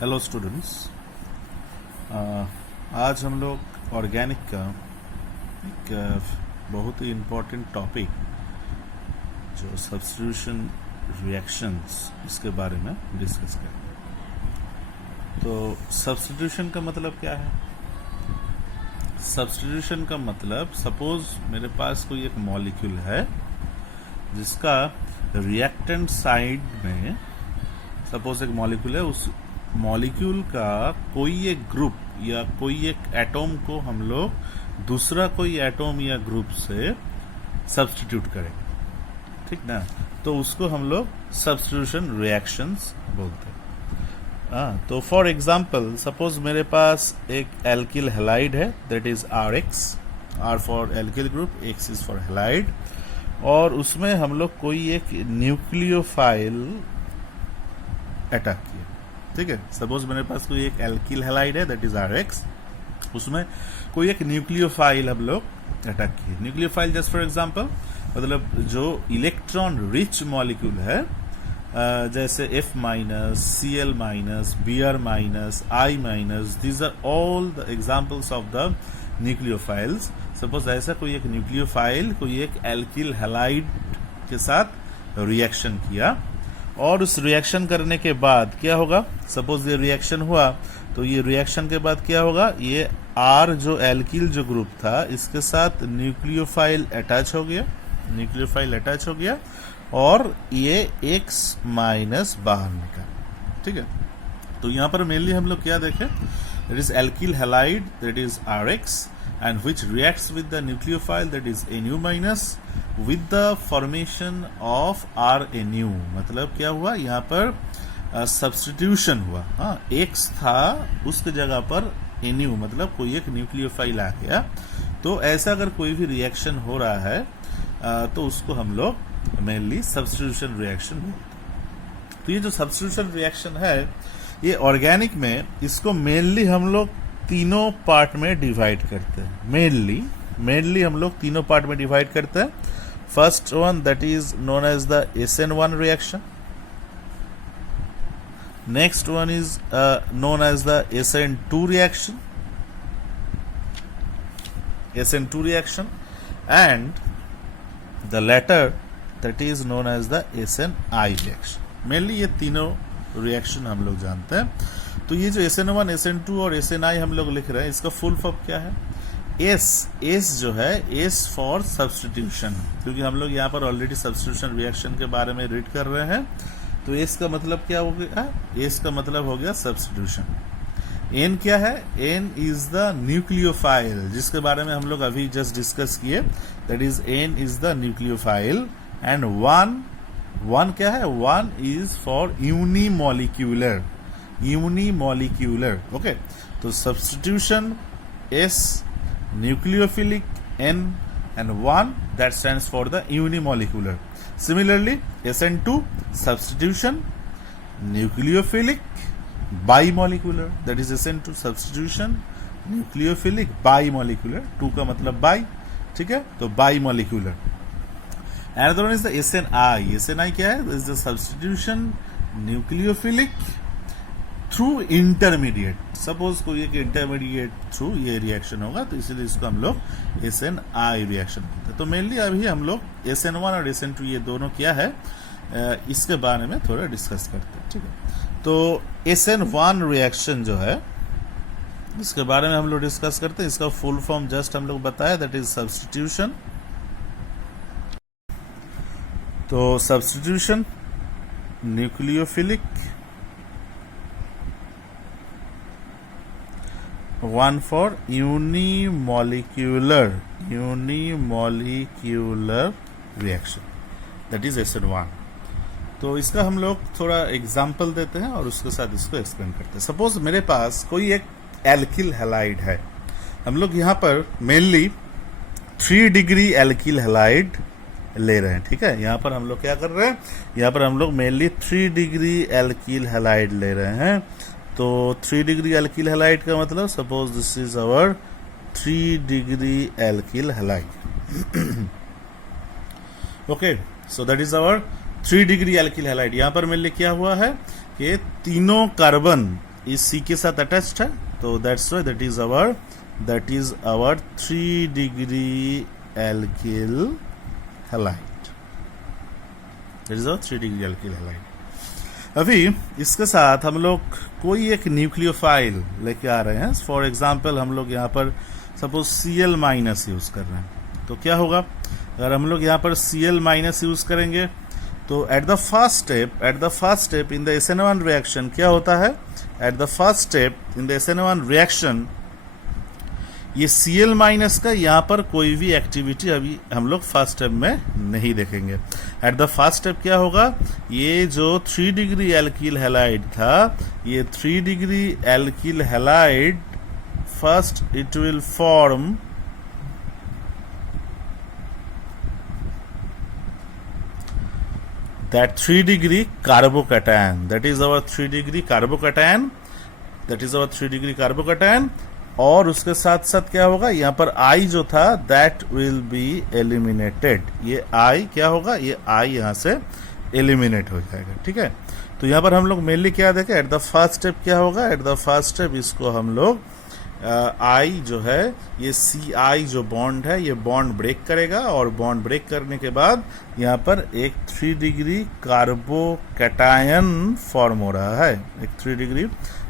Hello students. आज हम लोग ऑर्गेनिक का एक बहुत ही इम्पोर्टेंट टॉपिक जो सब्स्टिट्यूशन रिएक्शंस इसके बारे में डिस्कस करेंगे। तो सब्स्टिट्यूशन का मतलब क्या है? सब्स्टिट्यूशन का मतलब, सपोज मेरे पास कोई एक मॉलिक्यूल है जिसका रिएक्टेंट साइड में, सपोज एक मॉलिक्यूल है, उस मॉलिक्यूल का कोई एक ग्रुप या कोई एक एटॉम को हम लोग दूसरा कोई एटॉम या ग्रुप से सब्स्टिट्यूट करेंगे, ठीक ना? तो उसको हम लोग सब्स्टिट्यूशन रिएक्शंस बोलते हैं। तो फॉर एग्जांपल, सपोज मेरे पास एक एल्किल हैलाइड है, that is RX, R for alkyl group, X is for halide, और उसमें हम लोग कोई एक न्यूक्लियोफाइल अटैक किया, ठीक है। सपोज मेरे पास कोई एक एल्किल हैलाइड है, दैट इज RX, उसमें कोई एक न्यूक्लियोफाइल हम लोग अटैक किए। न्यूक्लियोफाइल जस्ट फॉर एग्जांपल मतलब जो इलेक्ट्रॉन रिच मॉलिक्यूल है, जैसे F minus, Cl minus, Br minus, I minus, these are all the examples of the nucleophiles. Suppose ऐसा कोई एक न्यूक्लियोफाइल कोई एक एल्किल हैलाइड के साथ रिएक्शन किया, और उस रिएक्शन करने के बाद क्या होगा? सपोज ये रिएक्शन हुआ, तो ये रिएक्शन के बाद क्या होगा? ये R जो एल्किल जो ग्रुप था, इसके साथ न्यूक्लियोफाइल अटैच हो गया, और ये X माइनस बाहर निकला, ठीक है। तो यहाँ पर मेनली हम लोग क्या देखें? That is alkyl halide, that is RX, and which reacts with the nucleophile, that is Nu minus, with the formation of RNu। मतलब क्या हुआ यहाँ पर? सब्स्टिट्यूशन हुआ। हाँ, X था, उसके जगह पर Nu, मतलब कोई एक न्यूक्लियोफाइल आ गया। तो ऐसा अगर कोई भी रिएक्शन हो रहा है तो उसको हम लोग मेनली सब्स्टिट्यूशन रिएक्शन बोलते हैं। तो ये जो सब्स्टिट्यूशन रिएक्शन है, ये ऑर्गेनिक में इसको मेनली हम लोग तीनों पार्ट में डिवाइड करते हैं। मेनली हम लोग तीनों पार्ट में डिवाइड करते हैं। First one, that is known as the SN1 reaction. Next one is known as the SN2 reaction, and the latter that is known as the SNI reaction. Mainly ये तीनों reaction हम लोग जानते हैं। तो ये जो SN1, SN2 और SNI हम लोग लिख रहे हैं, इसका फुल फॉर्म क्या है? S जो है, S फॉर सब्स्टिट्यूशन, क्योंकि हम लोग यहाँ पर ऑलरेडी सब्स्टिट्यूशन रिएक्शन के बारे में रीड कर रहे हैं। तो S का मतलब क्या हो गया? S का मतलब हो गया सब्स्टिट्यूशन। N क्या है? N इज द न्यूक्लियोफाइल, जिसके बारे में हम लोग अभी जस्ट डिस्कस किए, that is N is the nucleophile. And one क्या है? One is for unimolecular, okay. तो substitution S, nucleophilic N, and 1 that stands for the unimolecular. Similarly, SN2 substitution nucleophilic bimolecular, that is SN2 substitution nucleophilic bimolecular, 2 का मतलब by, ठीक है, तो bimolecular. Another one is the SNI क्या है? This is the substitution nucleophilic through intermediate. Suppose कोई एक intermediate through ये रिएक्शन होगा, तो इसलिए इसको हम लोग SNI रिएक्शन कहते हैं। तो मेनली अभी हम लोग SN1 और SN2 ये दोनों क्या है, इसके बारे में थोड़ा डिस्कस करते हैं, ठीक है। तो SN1 रिएक्शन जो है, इसके बारे में हम लोग डिस्कस करते हैं। इसका फुल फॉर्म जस्ट हम लोग बताया, दैट इज सब्स्टिट्यूशन। तो substitution nucleophilic, 1 for unimolecular reaction, that is SN1। तो इसका हम लोग थोड़ा एग्जाम्पल देते हैं और उसके साथ इसको एक्सप्लेन करते हैं। सपोज मेरे पास कोई एक एल्किल हैलाइड है, हम लोग यहाँ पर मेनली 3 डिग्री एल्किल हैलाइड ले रहे हैं, ठीक है। यहाँ पर हम लोग क्या कर रहे हैं? यहाँ पर हम लोग मेनली 3 डिग्री एल्किल हैलाइड ले रहे हैं। तो 3 डिग्री एल्किल हैलाइड का मतलब, suppose this is our 3 degree alkyl halide, okay. So that is our 3 degree alkyl halide. यहाँ पर मेरे लिए क्या हुआ है कि तीनों कार्बन इस सी के साथ अटैच्ड है, तो that's why that is our 3 degree alkyl halide. That is our 3 degree alkyl halide. अभी इसके साथ हम लोग कोई एक न्यूक्लियोफाइल लेके आ रहे हैं। फॉर एग्जाम्पल हम लोग यहाँ पर सपोज Cl माइनस यूज कर रहे हैं, तो क्या होगा अगर हम लोग यहाँ पर Cl माइनस यूज करेंगे तो at the first step in the SN1 reaction क्या होता है, at the first step in the SN1 reaction ये Cl माइनस का यहाँ पर कोई भी एक्टिविटी अभी हम लोग फर्स्ट स्टेप में नहीं देखेंगे। एट द फर्स्ट स्टेप क्या होगा, ये जो 3 डिग्री एल्किल हैलाइड था, ये 3 degree alkyl halide first it will form that 3 degree carbocation, that is our 3 degree carbocation, और उसके साथ साथ क्या होगा, यहाँ पर I जो था that will be eliminated, ये I क्या होगा, ये I यहाँ से eliminate हो जाएगा। ठीक है, तो यहाँ पर हम लोग मेनली क्या देखें, एट द फर्स्ट स्टेप क्या होगा, एट द फर्स्ट स्टेप इसको हम लोग I जो है ये CI जो बॉन्ड है ये बॉन्ड ब्रेक करेगा, और बॉन्ड ब्रेक करने के बाद यहाँ पर एक 3 डिग्री कार्बोकैटायन फॉर्म हो रहा है, एक 3 डिग्री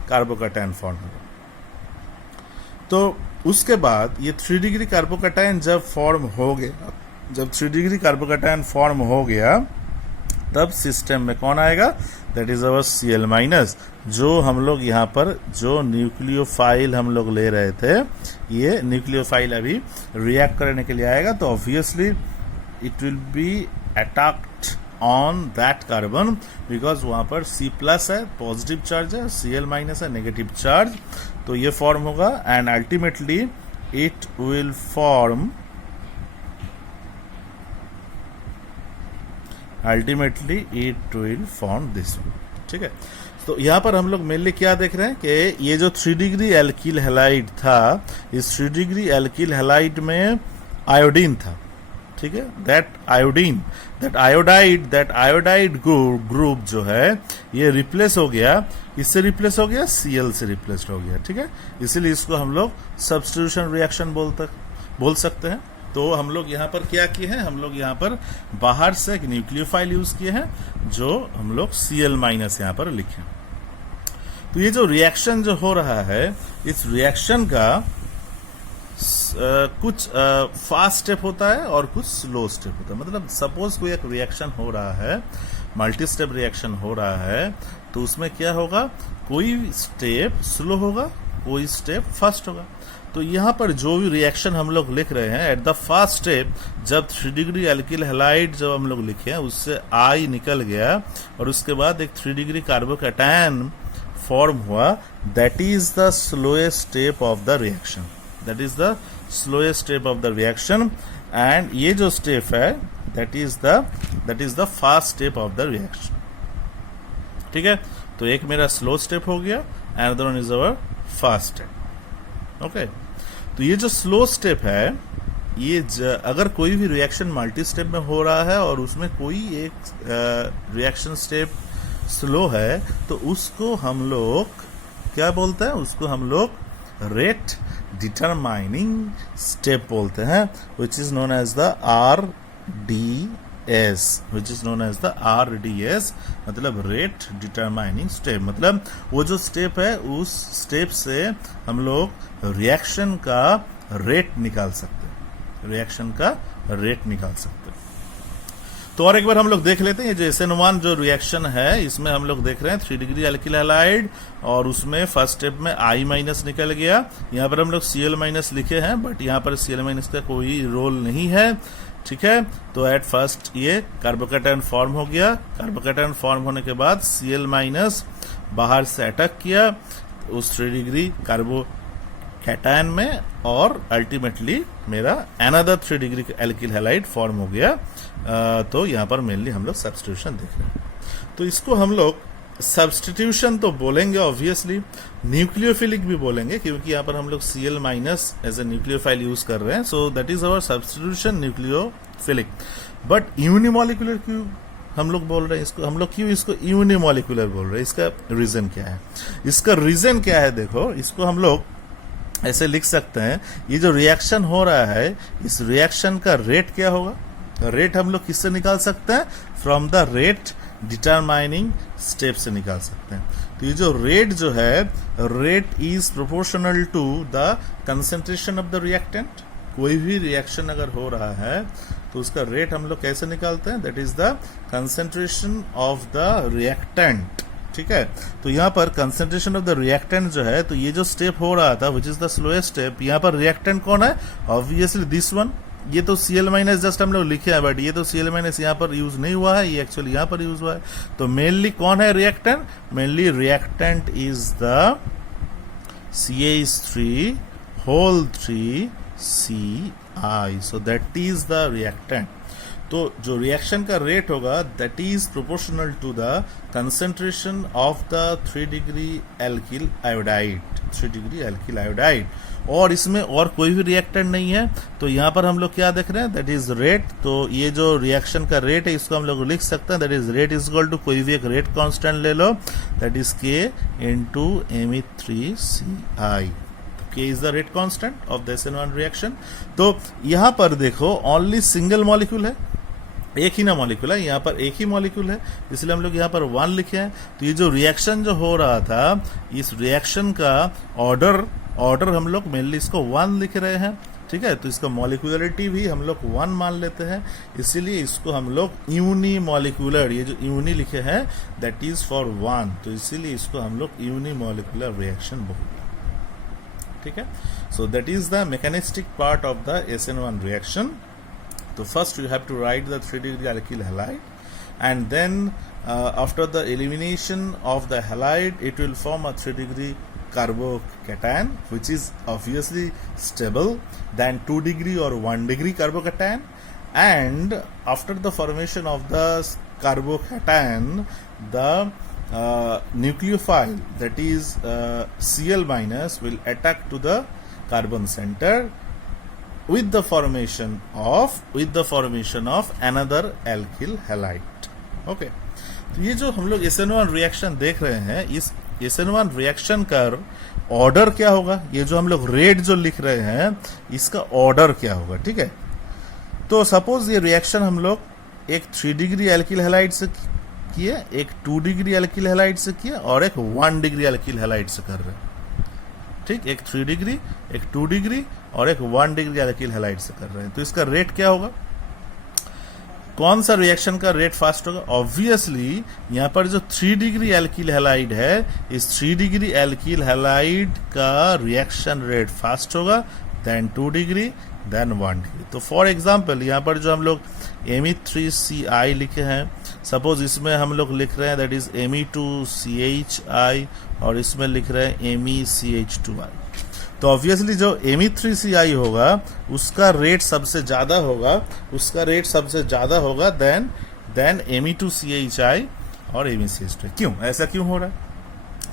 कार्बोकैटायन फॉर्म हो रहा है। तो उसके बाद ये 3 डिग्री कार्बोकैटायन जब फॉर्म हो गया, जब 3 डिग्री कार्बोकैटायन फॉर्म हो गया तब सिस्टम में कौन आएगा, that is our Cl minus. जो हम लोग यहाँ पर जो न्यूक्लियोफाइल हम लोग ले रहे थे, ये न्यूक्लियोफाइल अभी रिएक्ट करने के लिए आएगा, तो obviously it will be attacked on that carbon, because वहां पर C प्लस है, पॉजिटिव चार्ज है, Cl माइनस है, नेगेटिव चार्ज, तो ये फॉर्म होगा and ultimately it will form this one. ठीक है, तो यहाँ पर हम लोग मेनली क्या देख रहे हैं कि ये जो 3 डिग्री एल्किल हैलाइड था, इस 3 डिग्री एल्किल हैलाइड में आयोडीन था। ठीक है, दैट आयोडाइड ग्रुप जो है ये रिप्लेस हो गया, इससे रिप्लेस हो गया, Cl से रिप्लेस हो गया। ठीक है, इसीलिए इसको हम लोग सब्स्टिट्यूशन रिएक्शन बोल सकते हैं। तो हम लोग यहाँ पर क्या किए हैं, हम लोग यहाँ पर बाहर से एक न्यूक्लियोफाइल यूज किए हैं, जो हम लोग Cl माइनस यहाँ पर लिखे। तो ये जो रिएक्शन जो हो रहा है, इस रिएक्शन का कुछ फास्ट स्टेप होता है और कुछ स्लो स्टेप होता है। मतलब सपोज कोई एक रिएक्शन हो रहा है, मल्टी स्टेप रिएक्शन हो रहा है, तो उसमें क्या होगा, कोई स्टेप स्लो होगा, कोई स्टेप फास्ट होगा। तो यहाँ पर जो भी रिएक्शन हम लोग लिख रहे हैं, एट द फर्स्ट स्टेप जब 3 डिग्री एल्किल हैलाइड जब हम लोग लिखे हैं, उससे I निकल गया और उसके बाद एक 3 डिग्री कार्बोकैटायन फॉर्म हुआ, that is the slowest step of the reaction, that is the slowest step of the reaction. And ये जो स्टेप है that is the fast step of the reaction. ठीक है, तो एक मेरा स्लो स्टेप हो गया and other one is our fast step. Okay, तो ये जो स्लो स्टेप है, ये अगर कोई भी रिएक्शन मल्टी स्टेप में हो रहा है और उसमें कोई एक रिएक्शन स्टेप स्लो है, तो उसको हम लोग क्या बोलते हैं, उसको हम लोग रेट डिटरमाइनिंग स्टेप बोलते हैं, which is known as the RDS, मतलब रेट डिटरमाइनिंग स्टेप। मतलब वो जो स्टेप है, उस स्टेप से हम लोग रिएक्शन का रेट निकाल सकते हैं, तो और एक बार हम लोग देख लेते हैं। ये जो SN1 जो रिएक्शन है, इसमें हम लोग देख रहे हैं 3 डिग्री एल्किल हैलाइड, और उसमें फर्स्ट स्टेप में I माइनस निकल गया। यहाँ पर हम लोग Cl माइनस लिखे हैं, बट यहाँ पर Cl माइनस का कोई रोल नहीं है। ठीक है, तो एट फर्स्ट ये कार्बोकैटायन फॉर्म हो गया। कार्बोकैटायन फॉर्म होने के बाद Cl माइनस बाहर से अटैक किया उस 3 डिग्री कार्बोकैटायन में, और अल्टीमेटली मेरा another 3 degree alkyl halide form हो गया। तो यहाँ पर मेनली हम लोग सब्स्टिट्यूशन देख रहे हैं। तो इसको हम लोग सब्स्टिट्यूशन तो बोलेंगे, ऑब्वियसली न्यूक्लियोफिलिक भी बोलेंगे, क्योंकि यहाँ पर हम लोग Cl minus as a nucleophile use कर रहे हैं। So that is our substitution nucleophilic. But unimolecular क्यों हम लोग बोल रहे हैं इसको, हम लोग क्यों इसको यूनिमोलिकुलर बोल रहे हैं? इसका रीजन क्या है? इसका रीजन क्या है? देखो, इसको हम लोग ऐसे लिख सकते हैं, ये जो रिएक्शन हो रहा है, इस रिएक्शन का रेट क्या होगा? रेट हम लोग किससे निकाल सकते हैं? From the rate determining step से निकाल सकते हैं। तो ये जो रेट जो है, rate is proportional to the concentration of the reactant. कोई भी रिएक्शन अगर हो रहा है तो उसका रेट हम लोग कैसे निकालते हैं? That is the concentration of the reactant. ठीक है, तो यहाँ पर कंसेंट्रेशन ऑफ द रिएक्टेंट जो है, तो ये जो स्टेप हो रहा था which is the slowest step, यहाँ पर रिएक्टेंट कौन है? Obviously this one. ये तो Cl माइनस जस्ट हम लोग लिखे हैं, बट ये तो Cl माइनस यहाँ पर यूज नहीं हुआ है, ये एक्चुअली यहाँ पर यूज हुआ है। तो मेनली कौन है reactant? Mainly reactant is the CH3 whole 3 Ci, so that is the reactant। तो जो रिएक्शन का रेट होगा that is proportional to the concentration of the 3 degree alkyl iodide, 3 degree alkyl iodide. और इसमें और कोई भी रिएक्टेंट नहीं है, तो यहाँ पर हम लोग क्या देख रहे हैं? That is rate. तो ये जो रिएक्शन का रेट है इसको हम लोग लिख सकते हैं, that is rate is equal to कोई भी एक रेट कांस्टेंट ले लो, that is K into Me3Ci। K is the rate constant of the SN1 reaction। तो यहां पर देखो ओनली सिंगल मॉलिक्यूल है, एक ही ना मॉलिक्यूल है, यहाँ पर एक ही मॉलिक्यूल है, इसलिए हम लोग यहाँ पर 1 लिखे हैं। तो ये जो रिएक्शन जो हो रहा था, इस रिएक्शन का ऑर्डर हम लोग मेनली इसको 1 लिख रहे हैं। ठीक है, तो इसका मॉलिक्यूलरिटी भी हम लोग 1 मान लेते हैं, इसीलिए इसको हम लोग यूनिमॉलिक्यूलर, ये जो यूनि लिखे हैं दैट इज फॉर 1, तो इसीलिए इसको हम लोग यूनिमॉलिक्यूलर रिएक्शन बोलते हैं। ठीक है, so that is the mechanistic part of the SN1 reaction. तो first you have to write the 3 degree alkyl halide, and then after the elimination of the halide it will form a 3 degree carbocation which is obviously stable than 2 degree or 1 degree carbocation, and after the formation of the carbocation the nucleophile that is Cl minus will attack to the carbon center with the formation of another alkyl halide। okay, तो ये जो हम लोग SN1 reaction देख रहे हैं, इस SN1 reaction का ऑर्डर क्या होगा? ये जो हम लोग रेट जो लिख रहे हैं इसका ऑर्डर क्या होगा? ठीक है, तो सपोज ये रिएक्शन हम लोग एक 3 डिग्री एल्किल हैलाइड से किए, एक 2 डिग्री एल्किल हैलाइड से किए, और एक 1 डिग्री एल्किल हैलाइड से कर रहे हैं। ठीक, एक 3 डिग्री, एक 2 डिग्री और एक 1 डिग्री एल्किल हैलाइड से कर रहे हैं। तो इसका रेट क्या होगा? कौन सा रिएक्शन का रेट फास्ट होगा? ऑब्वियसली यहाँ पर जो 3 डिग्री एल्किल हैलाइड है, इस 3 डिग्री एल्किल हैलाइड का रिएक्शन रेट फास्ट होगा देन 2 डिग्री देन 1 डिग्री। तो फॉर एग्जाम्पल यहाँ पर जो हम लोग Me3Ci लिखे हैं, सपोज इसमें हम लोग लिख रहे हैं दैट इज Me2CHI, और इसमें लिख रहे हैं MECH2I। तो ऑब्वियसली जो Me3Ci होगा उसका रेट सबसे ज्यादा होगा देन Me2CHI और MECH2I। क्यों ऐसा क्यों हो रहा है?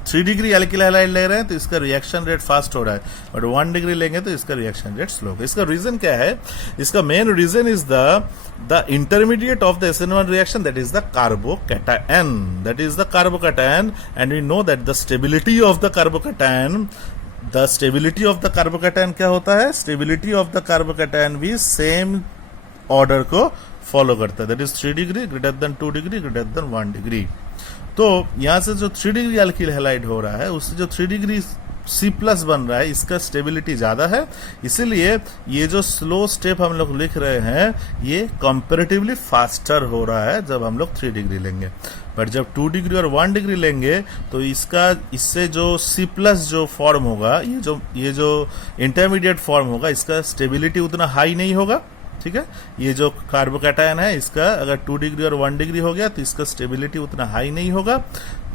3 डिग्री एल्किल हैलाइड ले रहे हैं तो इसका रिएक्शन रेट फास्ट हो रहा है, बट 1 डिग्री लेंगे तो इसका रिएक्शन रेट स्लो होगा। इसका रीजन क्या है? इसका main reason is the intermediate of the SN1 reaction, that is the carbocation, and we know that the stability of the carbocation क्या होता है? स्टेबिलिटी ऑफ द कार्बोकैटायन भी सेम ऑर्डर को फॉलो करता है, that is 3 degree greater than 2 degree greater than 1 degree. तो यहां से जो 3 डिग्री एल्किल हैलाइड हो रहा है उससे जो 3 डिग्री C+ बन रहा है, इसका स्टेबिलिटी ज्यादा है, इसीलिए ये जो स्लो स्टेप हम लोग लिख रहे हैं ये कंपैरेटिवली फास्टर हो रहा है जब हम लोग 3 डिग्री लेंगे। बट जब 2 डिग्री और 1 डिग्री लेंगे तो इससे जो C+ जो फॉर्म होगा, ये जो इंटरमीडिएट फॉर्म होगा, इसका स्टेबिलिटी उतना हाई नहीं होगा। ठीक है, ये जो कार्बोकैटायन है इसका अगर 2 डिग्री और 1 डिग्री हो गया तो इसका स्टेबिलिटी उतना हाई नहीं होगा।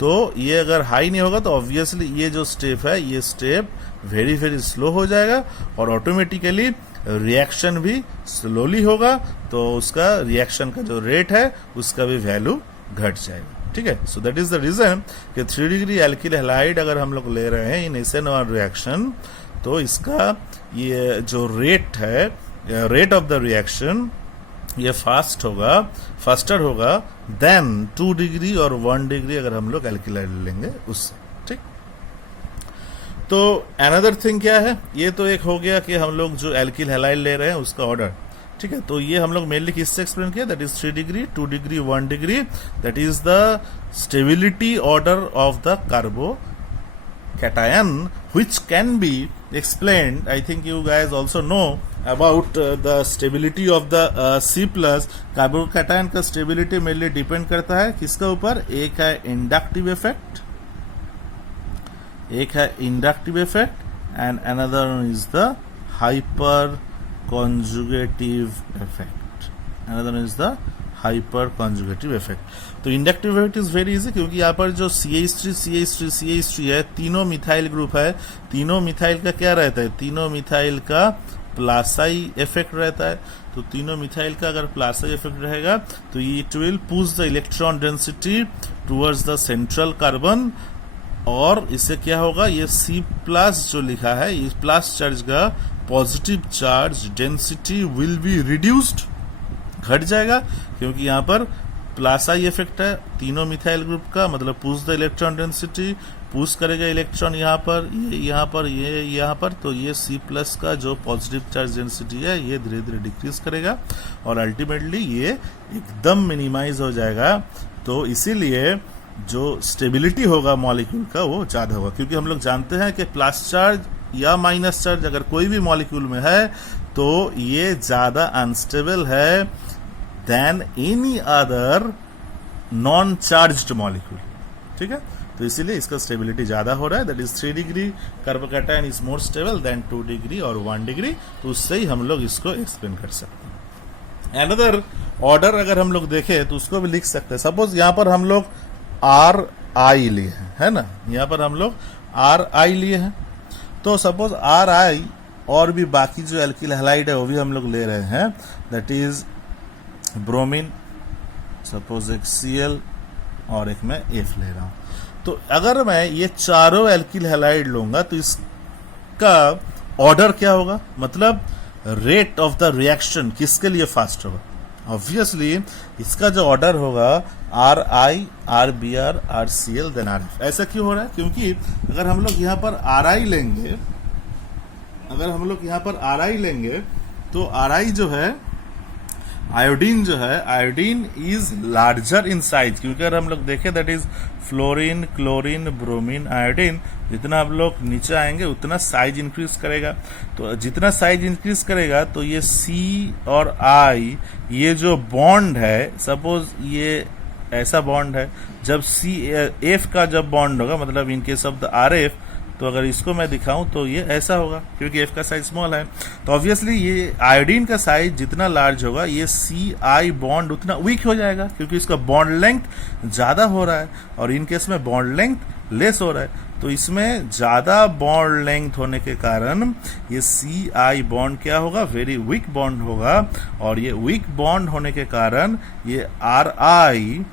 तो ये अगर हाई नहीं होगा तो ऑब्वियसली ये जो स्टेप है ये स्टेप वेरी वेरी स्लो हो जाएगा और ऑटोमेटिकली रिएक्शन भी स्लोली होगा, तो उसका रिएक्शन का जो रेट है उसका भी वैल्यू घट जाएगा। ठीक है, so that is the reason कि 3 डिग्री एल्किल हैलाइड अगर हम लोग ले रहे हैं इन SN1 रिएक्शन, तो इसका ये जो रेट है, रेट ऑफ द रिएक्शन ये फास्टर होगा देन 2 डिग्री और 1 डिग्री अगर हम लोग एल्किल हैलाइड लेंगे उससे। ठीक, तो अनदर थिंग क्या है, ये तो एक हो गया कि हम लोग जो एल्किल हैलाइड ले रहे हैं उसका ऑर्डर। ठीक है, तो ये हम लोग मेनली किससे एक्सप्लेन किया, that is 3 degree 2 degree 1 degree, that is the stability order of the carbocation which can be explained. I think you guys also know about the stability of the C plus. Carbocation का stability mainly depend करता है किसका ऊपर, एक है inductive effect and another is the hyper conjugative effect. Another one is the hyper conjugative effect. तो inductive effect is very easy, क्योंकि यहाँ पर जो CH3 है, तीनों मिथाइल ग्रुप है, तीनों मिथाइल का क्या रहता है, तीनों मिथाइल का प्लासाई इफेक्ट रहता है। तो तीनों मिथाइल का अगर प्लासाई इफेक्ट रहेगा तो it will push the electron density towards the central carbon, और इससे क्या होगा, ये C प्लस जो लिखा है, इस प्लस चार्ज का positive charge density will be reduced, घट जाएगा, क्योंकि यहाँ पर प्लासाई इफेक्ट है तीनों मिथाइल ग्रुप का, मतलब push the electron density, push करेगा इलेक्ट्रॉन यहाँ पर, ये यहाँ पर, तो ये C प्लस का जो पॉजिटिव चार्ज डेंसिटी है ये धीरे धीरे डिक्रीज करेगा और अल्टीमेटली ये एकदम मिनिमाइज हो जाएगा। तो इसीलिए जो स्टेबिलिटी होगा मॉलिक्यूल का वो ज्यादा होगा, क्योंकि हम लोग जानते हैं कि प्लस चार्ज या माइनस चार्ज अगर कोई भी मॉलिक्यूल में है तो ये ज्यादा अनस्टेबल है than any other non charged molecule. ठीक है, तो इसीलिए इसका स्टेबिलिटी ज्यादा हो रहा है, that is 3 degree carbocation is more stable then 2 degree और 1 डिग्री। तो उससे ही हम लोग इसको एक्सप्लेन कर सकते हैं। अनदर ऑर्डर अगर हम लोग देखें तो उसको भी लिख सकते हैं। सपोज यहाँ पर हम लोग RI लिए हैं, है ना, यहाँ पर हम लोग RI लिए हैं, तो सपोज RI और भी बाकी जो एल्किल हैलाइड है वो भी हम लोग ले रहे हैं, दैट इज ब्रोमीन, सपोज एक Cl और एक मैं F ले रहा हूं। तो अगर मैं ये चारों एल्किल हैलाइड लूंगा तो इसका ऑर्डर क्या होगा, मतलब रेट ऑफ द रिएक्शन किसके लिए फास्ट होगा। ऑब्वियसली इसका जो ऑर्डर होगा RI, RBr, RCl than RF। ऐसा क्यों हो रहा है, क्योंकि अगर हम लोग यहाँ पर RI लेंगे, तो RI जो है, iodine is larger in size, क्योंकि अगर हम लोग देखें that is fluorine, chlorine, bromine, iodine, जितना हम लोग नीचे आएंगे उतना साइज इंक्रीज करेगा। तो जितना साइज इंक्रीज करेगा तो ये C और I ये जो बॉन्ड है, सपोज ये ऐसा बॉन्ड है, जब F का जब बॉन्ड होगा, मतलब in case of the RF, तो अगर इसको मैं दिखाऊं तो ये ऐसा होगा, क्योंकि F का साइज स्मॉल है। तो ऑब्वियसली ये आयोडीन का साइज जितना लार्ज होगा ये CI बॉन्ड उतना वीक हो जाएगा, क्योंकि इसका बॉन्ड लेंथ ज्यादा हो रहा है और इन केस में बॉन्ड लेंथ लेस हो रहा है। तो इसमें ज्यादा बॉन्ड लेंथ होने के कारण ये CI बॉन्ड क्या होगा, वेरी वीक बॉन्ड होगा, और ये वीक बॉन्ड होने के कारण ये RI,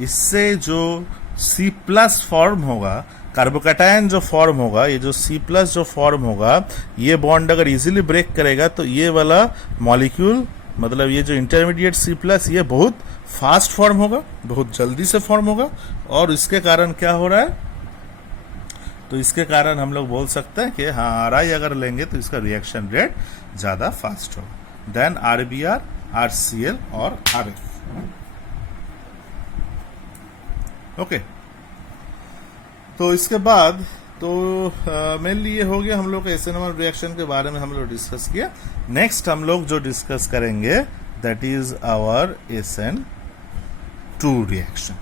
इससे जो C प्लस फॉर्म होगा, कार्बोकैटायन जो फॉर्म होगा, ये जो C प्लस जो फॉर्म होगा, ये बॉन्ड अगर इजीली ब्रेक करेगा तो ये वाला मॉलिक्यूल, मतलब ये जो इंटरमीडिएट C प्लस, ये बहुत फास्ट फॉर्म होगा, बहुत जल्दी से फॉर्म होगा, और इसके कारण क्या हो रहा है, तो इसके कारण हम लोग बोल सकते हैं कि हाँ RI अगर लेंगे तो इसका रिएक्शन रेट ज्यादा फास्ट होगा देन RBr, RCl और RF। ओके, तो इसके बाद तो मेनली ये हो गया हम लोग SN1 रिएक्शन के बारे में हम लोग डिस्कस किया। नेक्स्ट हम लोग जो डिस्कस करेंगे that is our SN2 reaction.